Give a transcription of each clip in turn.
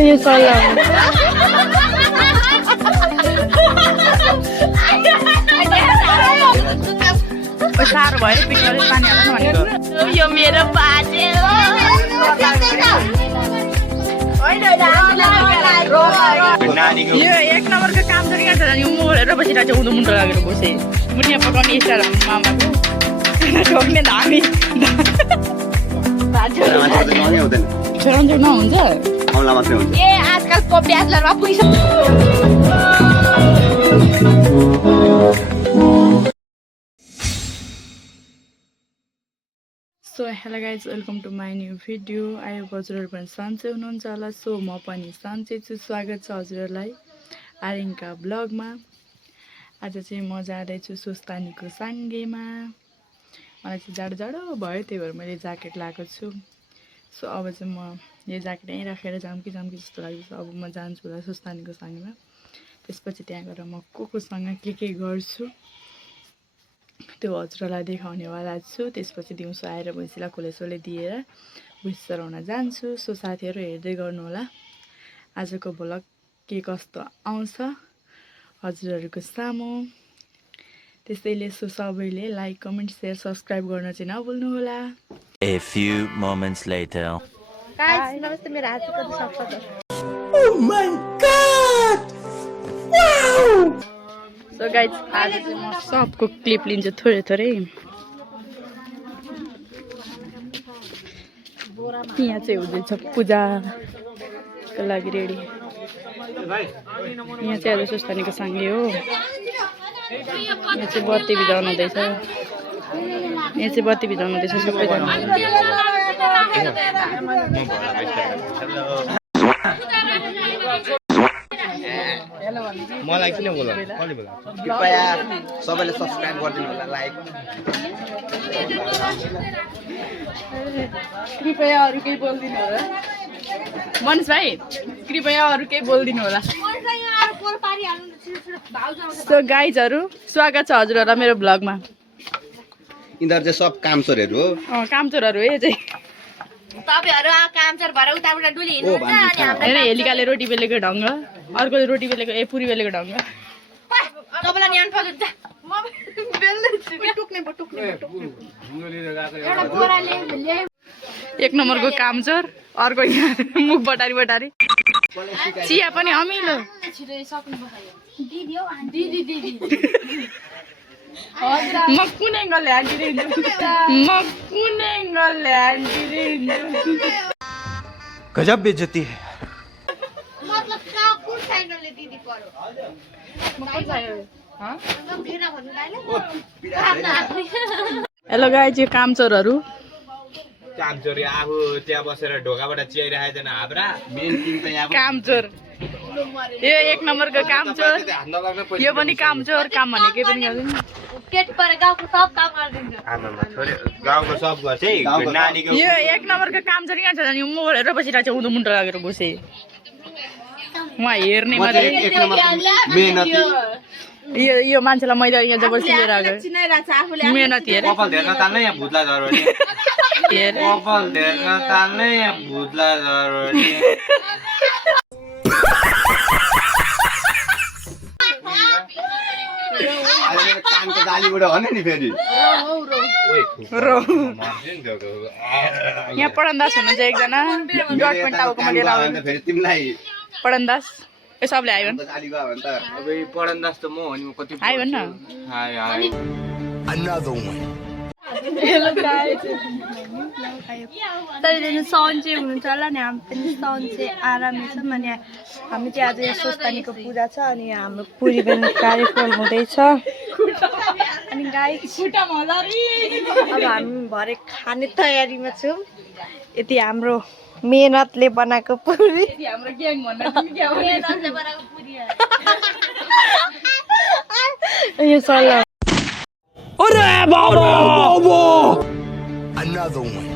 यो सल्लाह साह्रो भयो पिक्चरै पानी हाल्नु भनेको यो मेरो बाजे हो यो एक नम्बरको काम चाहिँ कहाँ छ यो मोडेर बसिरहेको छ उदो मुन्टो लागेर बसेँ मुनिया पकाउने इच्छा मामाको ठोक्ने धामी फेराउनु नहुन्छ ए आजकलको ब्याचलरमा पैसा सो hello guys welcome to my new video आयो हजुरहरू पनि सन्चै हुनुहुन्छ होला सो म पनि सन्चै छु स्वागत छ हजुरहरूलाई आर्यनका ब्लगमा आज चाहिँ म जाँदैछु सुस्तानीको साङ्गेमा मलाई चाहिँ जाडो जाडो भयो त्यही भएर मैले ज्याकेट लगाएको छु सो अब चाहिँ म यो ज्याकेट यहीँ राखेर जाऊँ कि जस्तो लाग्दैछ अब म जान्छु होला सुस्तानीको साङ्गेमा त्यसपछि त्यहाँ गएर म कोसँग के गर्छु त्यो हजुरहरूलाई देखाउनेवाला छु त्यसपछि दिउँसो आएर भैँसीलाई खोलेसोले दिएर भैँसी चराउन जान्छु सो साथीहरू हेर्दै गर्नुहोला आजको भ्लग के कस्तो आउँछ हजुरहरूको सामु त्यसैले सो सबैले लाइक कमेन्ट सेयर सब्सक्राइब गर्न चाहिँ नभुल्नुहोला A few moments later guys नमस्ते मेरो हातको कति सक्छ Oh my god wow so guys आज चाहिँ म सबको क्लिप लिन्छु थोरै थोरै यहाँ चाहिँ हुँदैछ पूजाको लागि रेडी यहाँ चाहिँ आज सुस्तानीको साङ्गे हो यहाँ चाहिँ बत्ती बिजाउनु हुँदैछ यहाँ चाहिँ बत्ती बिजाउनु हुँदैछ सबैजना मलाई किन बोला कसले बोला कृपया सबैले सब्स्क्राइब गरिदिनु होला लाइक कृपया अरू केही बोल्दिनु होला मनिष भाइ कृपया अरू केही बोल्दिनु होला सो गाइजहरू स्वागत छ हजुरहरूलाई मेरो ब्लगमा यिनीहरू चाहिँ सब कामचोरहरू हो कामचोरहरू हो यो चाहिँ तपाईहरु कामचोर भएर उताबाट डुली हिँड्नुहुन्छ अनि हैन हेलिकाले रोटी बेलेको ढङ्ग अर्कोले रोटी बेलेको पुरी बेलेको ढङ्ग तपाईलाई न्यान पर्छ म बेल्दैछु एउटा बोराले एक नम्बरको कामचोर अर्को यहाँ मुख बटारी बटारी चिया पनि अमिलो छिटो सक्नु पर्छ दिदी हो दिदी म कुन एङ्गलले हाँडिदिन्छु गजब बेइज्जती है मतलब कुन साइडले दिदी पर्यो हेलो गाइज यो कामचोरहरू कामचोरी आफू त्यहाँ बसेर ढोकाबाट चियाइरहेको छैन हाब्रा मेन किङ त यहाँ कामचोर यो एक नम्बरको कामचोर यो पनि कामचोर काम भनेकै पनि गर्दैन केटी परे गाउँको सब काम गरिदिन्छ आमामा छोरे गाउँको सब गर्छ है नानीको यो एक नम्बरको कामचोर यहाँ छ नि म हेरेर बसिरहेको छु उदो मुन्टो लागेर बसेँ उहाँ हेर्ने मात्रै एक नम्बर मेहनती यो मान्छेलाई मैले यहाँ जबरजस्ती लिएर आएको मेहनत हेरे कपाल धेर्न ताल्नै यहाँ भुत्ला झरोटी कपाल धेर्न ताल्नै यहाँ भुत्ला झरोटी कानको जालीबाट भन्ने नि फेरि यहाँ पढनदास हुनुहुन्छ एकजना डटमेन्ट टाउकोमा लिएर आउनु फेरि तिमीलाई पढनदास ए सबले आयो भने जाली गयो भने त अब पढनदास त म हो नि म कति आयो भने न हाय हाय another one हेलो गाइस तर सन्चै हुनुहुन्छ होला नि हामी पनि सन्चै आरामै छौँ अनि हामी चाहिँ आज यहाँ सुस्तानीको पूजा छ अनि हाम्रो पुरी बेल्ने कार्यक्रम हुँदैछ अनि गाइस अब हामी भरे खाने तयारीमा छौँ यति हाम्रो मेहनतले बनाएको पुरी हाम्रो ग्याङ भन्न तिमी के हो मेहनतले बनाएको पुरी यो सल्लाह another one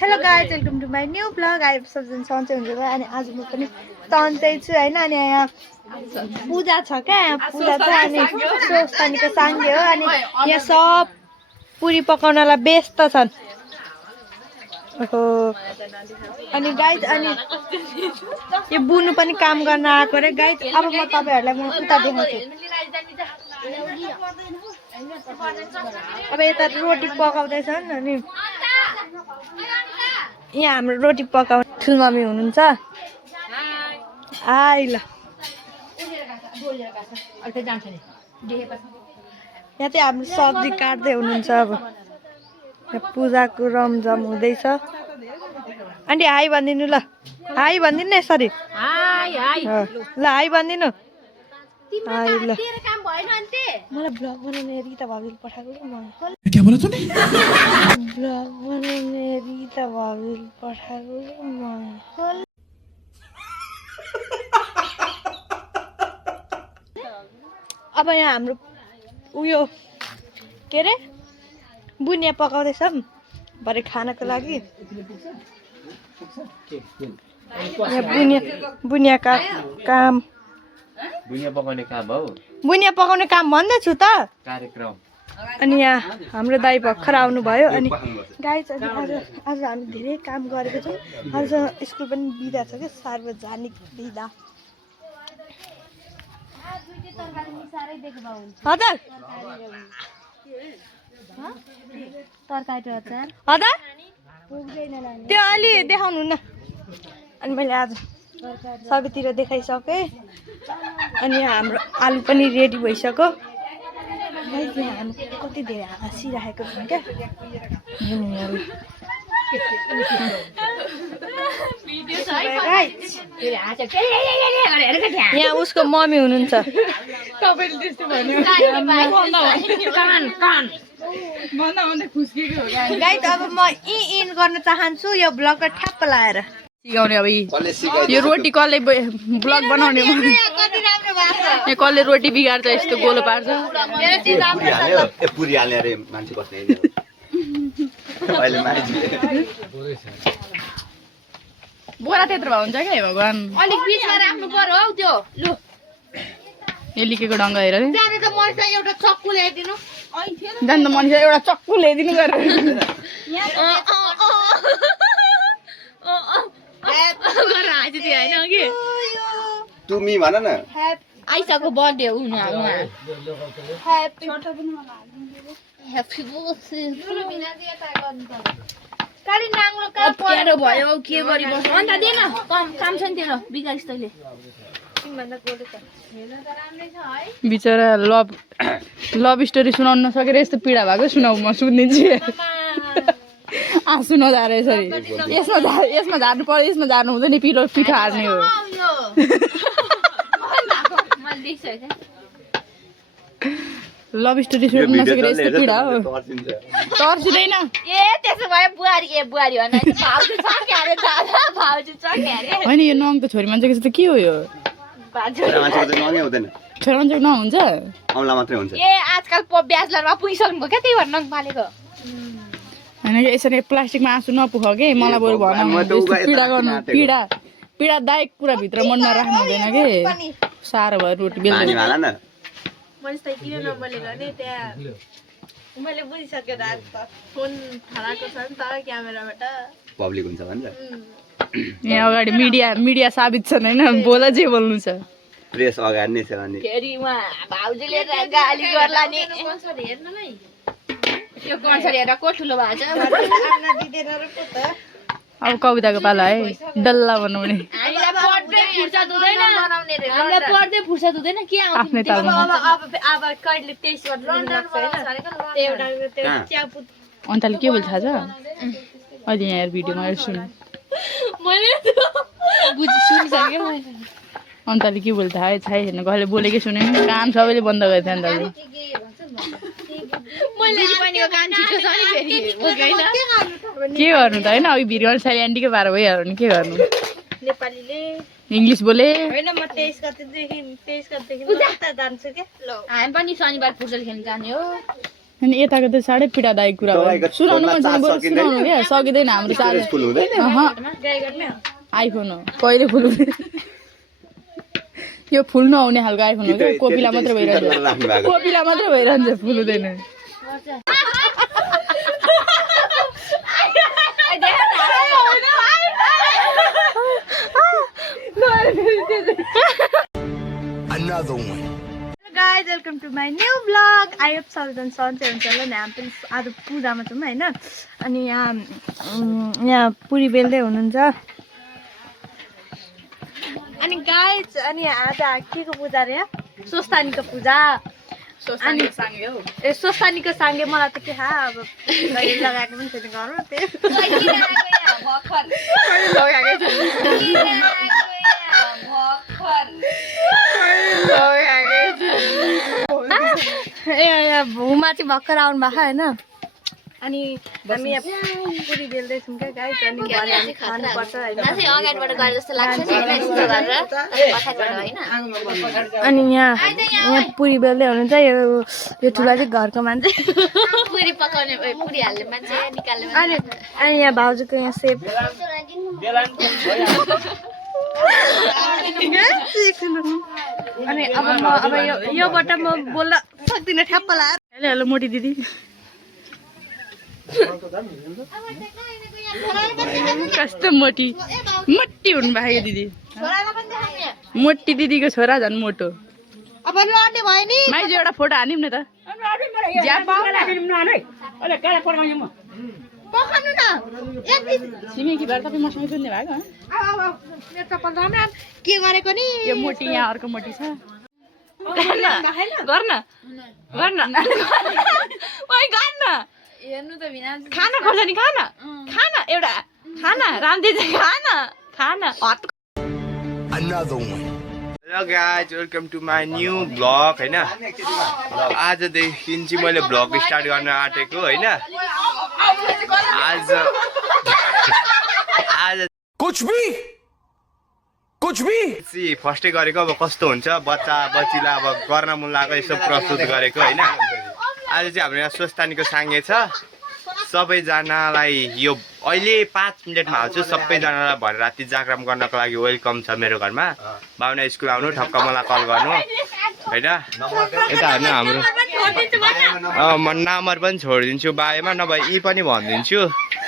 hello guys welcome to my new blog आइ सबजना सन्चै हुन्छ होला अनि आज म पनि सन्चै छु होइन अनि यहाँ पूजा छ क्या पूजा छ अनि सुस्तानीको साङ्गे हो अनि यहाँ सब पुरी पकाउनलाई व्यस्त छन् ओहो अनि गाइज अनि यो बुनु पनि काम गर्न आएको रे गाइज अब म तपाईहरुलाई म उता देखाउँछु अब यता रोटी पकाउँदैछन् अनि यहाँ हाम्रो रोटी पकाउने ठुलमम्मी हुनुहुन्छ आइ ल यहाँ चाहिँ हाम्रो सब्जी काट्दै हुनुहुन्छ अब यहाँ पूजाको रमझम हुँदैछ आन्टी हाई भनिदिनु ल हाई भनिदिनु न यसरी ल हाई भनिदिनु हाई ल मलाई ब्लग बनाउने रिता भाउजूले पठाएको कि ब्लग बनाउने रिता भाउजूले पठाएको कि अब यहाँ हाम्रो उयो के अरे बुनिया पकाउँदैछौँ भरे खानको लागि बुनियाका काम बुनिया पकाउने काम हो बुनिया पकाउने काम भन्दैछु त कार्यक्रम अनि यहाँ हाम्रो दाइ भर्खर आउनुभयो अनि गाइज अनि आज हामी धेरै काम गरेको छौँ आज स्कुल पनि बिदा छ क्या सार्वजनिक बिदा हजुर त्यो अलि देखाउनु न अनि मैले आज सबैतिर देखाइसकेँ अनि हाम्रो आलु पनि रेडी भइसक्यो यहाँ हामी कति धेरै हाँसिरहेको छौँ क्या यहाँ उसको मम्मी हुनुहुन्छ गाइस अब म इन गर्न चाहन्छु यो ब्लगलाई ठ्याप्प लाएर सिकाउने अब यो रोटी कसले ब्लग बनाउने कसले रोटी बिगार्छ यस्तो गोलो पार्छ पुरी हाल्ने अरे मान्छे बस्ने अहिले मान्छे बोरा त्यत्रो भए हुन्छ क्या भगवान् अलिक बिचमा राख्नु पर्यो हौ त्यो लु यो लिकेको डङ्गा हेर रे जाने त मलाई एउटा चक्कु ल्याइदिनु जान त मान्छे एउटा चक्कु ल्याइदिनु गरेर तुमी भन न आइसाको बर्थडे हुनु काली नाङ्लो कहाँ भयो के गरिबस्नु अन्त दिएन काम छ नि तेरो बिगारिस् तैँले बिचरा लभ स्टोरी सुनाउन नसकेर यस्तो पीडा भएको सुनाउ म सुनिदिन्छु आँसु नझाएर यसरी यसमा झार्नु पर्यो यसमा झार्नु हुँदैन पिठो हार्ने हो लभ स्टोरी सुनाउन नसकेर यस्तो पीडा हो तर्सिँदैन ए त्यसो भए बुहारी होइन भाउजू छ के अरे दादा भाउजू छ के अरे होइन यो नङ त छोरी मान्छेको जस्तो के हो यो छोरा मान्छेको चाहिँ नङै हुँदैन छोरा मान्छेको नहुन्छ औँला मात्रै हुन्छ ए आजकल ब्याचलरमा पुगिसक्नु भयो क्या त्यही भएर नङ पालेको होइन यसरी प्लास्टिकमा आँसु नपुख कि मलाई बरु भन पीडा गर्नु पीडादायक कुरा भित्र मनमा राख्नु हुँदैन कि साह्रो भयो रोटी बेल्नु मैले त किन नबोलेको नि त्यहाँ मैले बुझिसकेँ आज त फोन थालेको छ नि त क्यामेराबाट पब्लिक हुन्छ भन्छ यहाँ अगाडि मिडिया साबित छन् होइन बोला जे बोल्नु छ प्रेस अगाडि नै छ अनि फेरि उहाँ भाउजूले गाली गर्ला नि यो कन्सर्ट हेरेर को ठुलो भएको छ अब कविताको पाला है डल्ला बनाउने हामीलाई पढ्दै फुर्सद हुँदैन हामीलाई पढ्दै फुर्सद हुँदैन के आफ्नै तालमा अब कहिले 23 अन्तले के बोल्छ थाहा छ अहिले यहाँ हेर भिडियोमा हेर सुन मैले सुनिसकेँ अन्तले के बोल्छ थाहा छैन कसले बोलेकै सुनेन काम सबैले बन्द गरेको थियो अन्त के गर्नु त होइन अब भिडियोमा साइली आन्टीकै पारा भइहाल्यो नि के गर्नु नेपालीले इङ्ग्लिस बोले होइन म 23 गतेदेखि उता जान्छु के ल हामी पनि शनिबार फुटबल खेल्न जाने हो अनि यताको त साह्रै पीडादायक कुरा हो सुनाउनु मन सुनाउनु क्या सकिँदैन हाम्रो चार्ज आइफोन हो कहिले फुल यो फुल नहुने खालको आइफोन हो क्या कोपिला मात्रै भइरहन्छ फुल हुँदैन guys welcome to my new blog. I hope सबैजना सन्चै हुन्छ होला नि। हामी पनि आज पूजामा छौँ होइन। अनि यहाँ पुरी बेल्दै हुनुहुन्छ। अनि गाइज अनि आज के को पूजा रे? स्वस्तानीको पूजा। अनि ए स्वस्तानीको साङ्गे मलाई त के थाहा अब लगाएको पनि छैन घरमा त्यही भूमा चाहिँ भर्खर आउनु भएको होइन। अनि हामी यहाँ पुरी बेल्दैछौँ क्या गाइस। अनि घरले खानुपर्छ होइन। अनि यहाँ पुरी बेल्दै हुनुहुन्छ। यो ठुला चाहिँ घरको मान्छे पुरी पकाउने पुरी हाल्ने मान्छे निकाल्ने अनि यहाँ भाउजूको यहाँ सेप अनि अब योबाट म बोल्न सक्दिनँ ठ्याप्प लाग्यो। हेलो हेलो मोटी दिदी कस्तो मोटी मोटी हुनुभएको दिदी। मोटी दिदीको छोरा झन् मोटो। अब लड्ने भयो नि माइजू एउटा फोटो हान्यौँ न त। पखाउनु न छिमेकी भएर तपाईँ मसँग सुन्ने भएको के गरेको नि यो मोटी यहाँ अर्को मोटी छ। गर्न हेर्नु त बिना खाना खोर्सानी खाना खाना एउटा खाना रामदी खाना खाना hello guys welcome to my new blog होइन। आजदेखि चाहिँ मैले ब्लग स्टार्ट गर्न आँटेको होइन। आज कुछ भी फर्स्टै गरेको अब कस्तो हुन्छ बच्चा बच्चीलाई अब गर्न मन लागेको यसो प्रस्तुत गरेको होइन। आज चाहिँ हाम्रो यहाँ स्वस्तानीको साङ्गे छ। सबैजनालाई यो अहिले 5 मिनटमा हाल्छु। सबैजनालाई भरे राति जागराम गर्नको लागि वेलकम छ मेरो घरमा। भावना स्कुल आउनु ठक्क मलाई कल गर्नु होइन। यता हेर्नु हाम्रो म नम्बर पनि छोडिदिन्छु बायोमा नभए यी पनि भनिदिन्छु।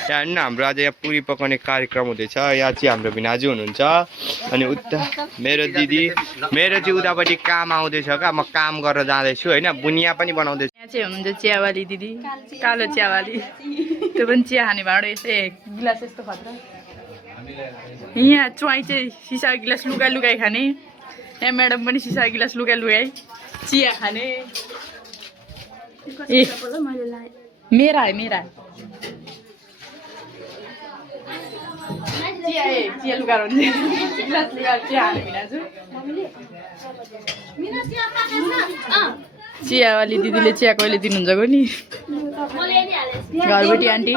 यहाँ हेर्नु हाम्रो आज यहाँ पुरी पकाउने कार्यक्रम हुँदैछ। यहाँ चाहिँ हाम्रो भिनाजु हुनुहुन्छ। अनि उता मेरो दिदी चाहिँ उतापट्टि काम आउँदैछ क्या। म काम गरेर जाँदैछु होइन। बुनिया पनि बनाउँदैछु। यहाँ चाहिँ हुनुहुन्छ चियावाली दिदी कालो चियावाली। त्यो पनि चिया खाने भाँडो यसै गिलास यस्तो खतरा। यहाँ च्वाइ चाहिँ सिसा गिलास लुगाइ लुगाइ खाने। यहाँ म्याडम पनि सिसा गिलास लुगाइ लुगाइ चिया खाने। ए मेरा चिया लुगाएर हुन्छ गिलास लुगाएर चिया खाने भिनाजु। चियावाली दिदीले चिया कहिले दिनुहुन्छ गो नि घरबेटी आन्टी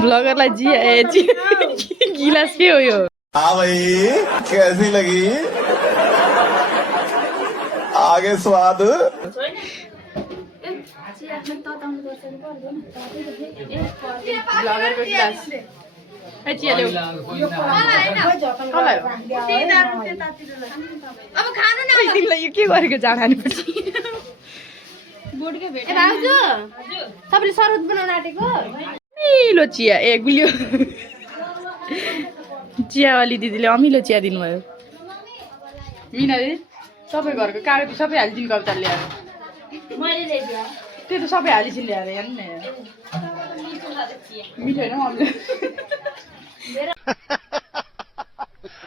ब्लगरलाई चिया गिलास के हो यो? कैसी लगी आगे स्वाद ब्लगरको गिलास चिया ल्याऊ। अब खानु न तिमीलाई यो के गरेको जाँड हान्नुपर्छ। भाउजू तपाईँले शरबत बनाउन आँटेको अमिलो चिया ए गुलियो चियावाली दिदीले अमिलो चिया दिनुभयो। मिना दिदी सबै घरको कागज सबै हालिदिनु कविता ल्याएर त्यो त सबै हालिसिन् ल्याएर हेर्नु न मिठो होइन अमिलो।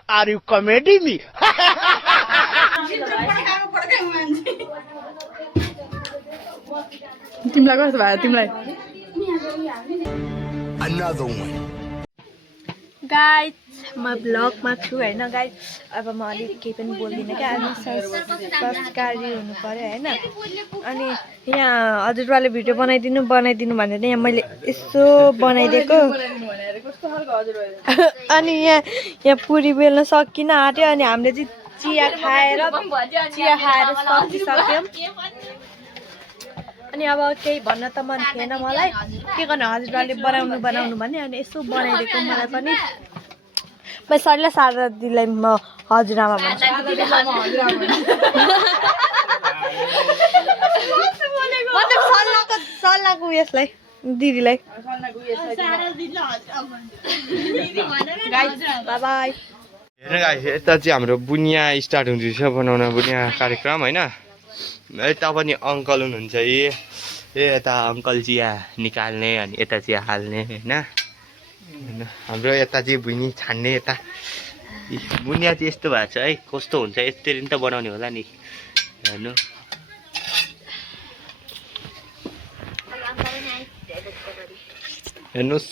आर यू कॉमेडी मी तिमीलाई कस्तो भयो तिमीलाई? गाइज म ब्लगमा छु होइन। गाइज अब म अलिक केही पनि बोल्दिनँ क्या। अनि संस्कारी हुनु पऱ्यो होइन। अनि यहाँ हजुरबाले भिडियो बनाइदिनु भनेर यहाँ मैले यसो बनाइदिएको। अनि यहाँ पुरी बेल्न सकिन आँट्यो। अनि हामीले चाहिँ चिया खाएर सकिसक्यौँ। अनि अब केही भन्न त मन थिएन मलाई। के गर्नु हजुरबाले बनाउनु भने अनि यसो बनाइदिएको मलाई पनि। म सरलाई शारदा दिदीलाई म हजुरआमा भन्छु। मतलब सल्लाहको यसलाई दिदीलाई बाई बाई। हेर्नु गाइस यता चाहिँ हाम्रो बुनिया स्टार्ट हुँदैछ बनाउन बुनिया कार्यक्रम होइन। यता पनि अङ्कल हुनुहुन्छ यता अङ्कल चिया निकाल्ने अनि यता चिया हाल्ने होइन। हाम्रो यता चाहिँ बुनी छान्ने यता बुनिया चाहिँ यस्तो भएको छ है कस्तो हुन्छ यसरी नि त बनाउने होला नि हेर्नु। हेर्नुहोस्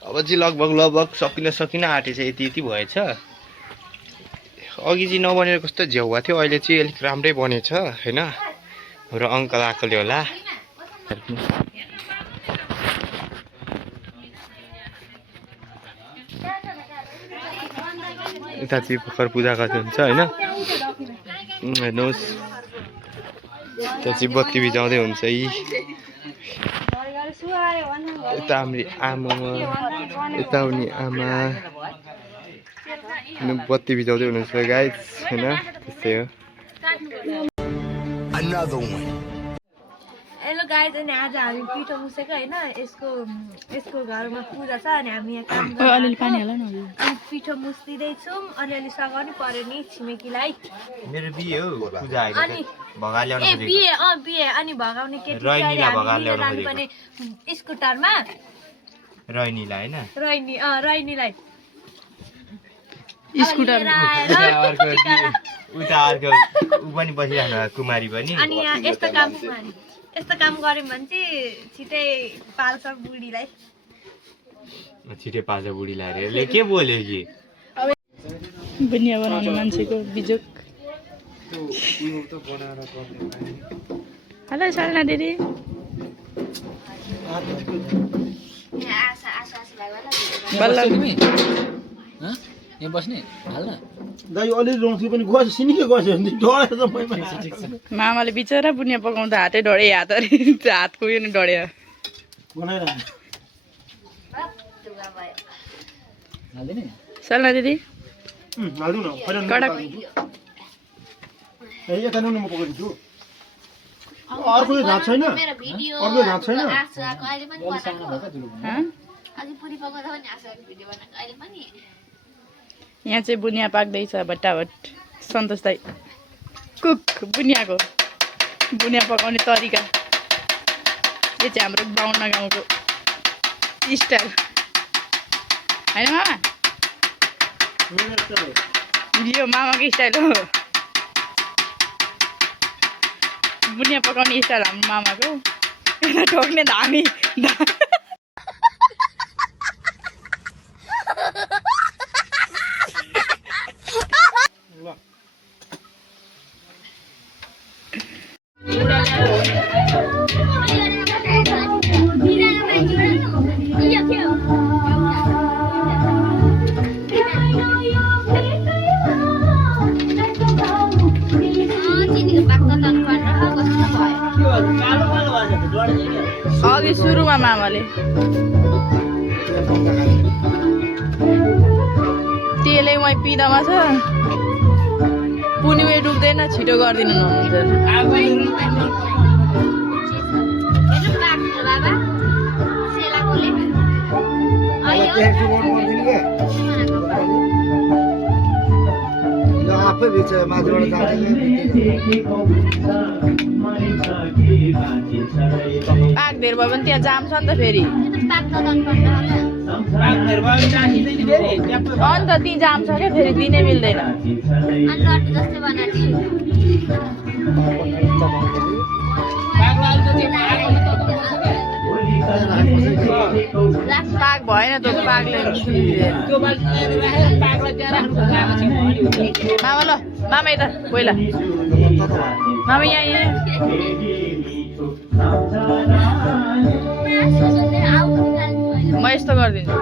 अब चाहिँ लगभग सकिन आँटेछ यति भएछ। अघि चाहिँ नबनेर कस्तो झ्याउ भएको थियो अहिले चाहिँ अलिक राम्रै बनेछ होइन। र अङ्कल आएकोले होला। यता चाहिँ भर्खर पूजा गर्दै हुन्छ होइन। हेर्नुहोस् यता चाहिँ बत्ती बिजाउँदै हुन्छ यता हाम्रो आमा यता उनी आमा बत्ती बिजाउँदै हुनुहुन्छ गाइस होइन। त्यस्तै हो। हेलो गाइज अनि आज हामी पिठो मुसेको होइन। यसको घरमा पूजा छ अनि हामी यहाँ काम अलिअलि पानी हाल न। अनि पिठो मुस्दिँदैछौँ अलिअलि सघाउनु पर्यो नि छिमेकीलाई। मेरो बिहे हो पूजा अनि बिहे अनि भगाउने केटी लानुपर्ने स्कुटरमा रैनीलाई होइन रैनीलाई स्कुटर उता अर्को ऊ पनि बसिरहनु कुमारी पनि। अनि यहाँ यस्तो काम गऱ्यौँ भने चाहिँ छिटै पाल्छ बुढीलाई। छिटै पाल्छ बुढीलाई अरे के बोल्यो कि बुनिया बनाउने मान्छेको बिजोक। हेलो सालना दिदी यहाँ बस्ने हाल्न दाइ अलि रौँसी पनि गछ सिनिके गस्यो भने डढेर त मामाले बिचरा बुनिया पकाउँदा हातै डढे हातको यो नि डढ्यो। हाल्दैन सालना दिदी हाल्नु न कडक यता नुन म पकाइदिन्छु। अर्को झाँट छैन अर्को झाँट छैन। यहाँ चाहिँ बुनिया पाक्दैछ भट्टाभट। सन्तोष दाई कुक बुनियाको बुनिया पकाउने तरिका यो चाहिँ हाम्रो बाहुन गाउँको स्टाइल होइन मामा। यो मामाको स्टाइल हो बुनिया पकाउने स्टाइल हाम्रो मामाको। यता ठोक्ने धामी अघि सुरुमा मामाले तेलै वहीँ पिँदामा छ पुनिवे डुब्दैन छिटो गरिदिनु पाक धेर भयो भने त्यहाँ जाम छ नि त फेरि। अन्त ती जाम छ क्या फेरि दिनै मिल्दैन। पाक भएन त पाकले मामा ल मामा यता पहिला मामा यहाँ म यस्तो गरिदिन्छु।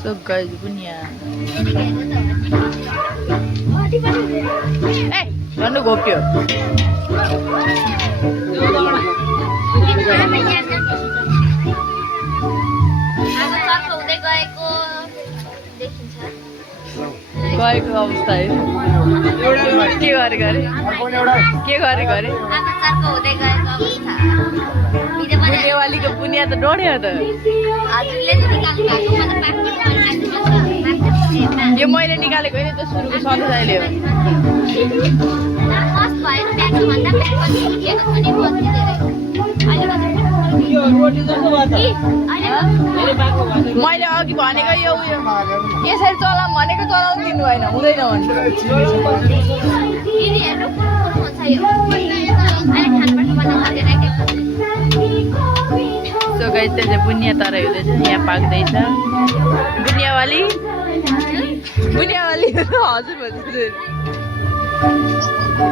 सो गाइस बुनिया ए भन्नु गोप्यो गएको अवस्था है के गरे बुनेवालीको बुनिया त डढ्यो त यो मैले निकालेको होइन त्यो सुरुको सन्देशले हो मैले अघि भनेको यो उयो यसरी चलाऊँ भनेको चलाउनु दिनु भएन हुँदैन सो गाइस त्यो चाहिँ बुनिया तर हुँदैछ यहाँ पाक्दैछ बुनियावाली हजुर भन्छु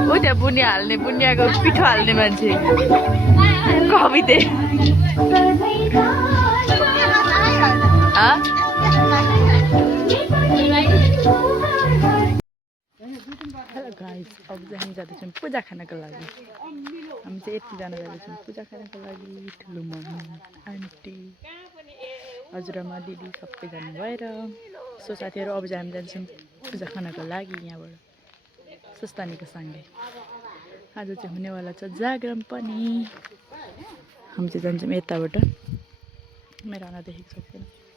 ऊ त्यहाँ बुनिया हाल्ने बुनियाको पिठो हाल्ने मान्छे कविते हेलो गाइस अब चाहिँ हामी जाँदैछौँ पूजा खानको लागि हामी चाहिँ यतिजना जाँदैछौँ पूजा खानको लागि ठुलो मम्मी आन्टी हजुरआमा दिदी सबैजना भएर सो साथीहरू अब चाहिँ हामी जान्छौँ पूजा खानको लागि यहाँबाट सुस्तानीको सँगै आज चाहिँ हुनेवाला छ जागरण पनि हामी चाहिँ जान्छौँ यताबाट मेरो आना देखेको सक्दैन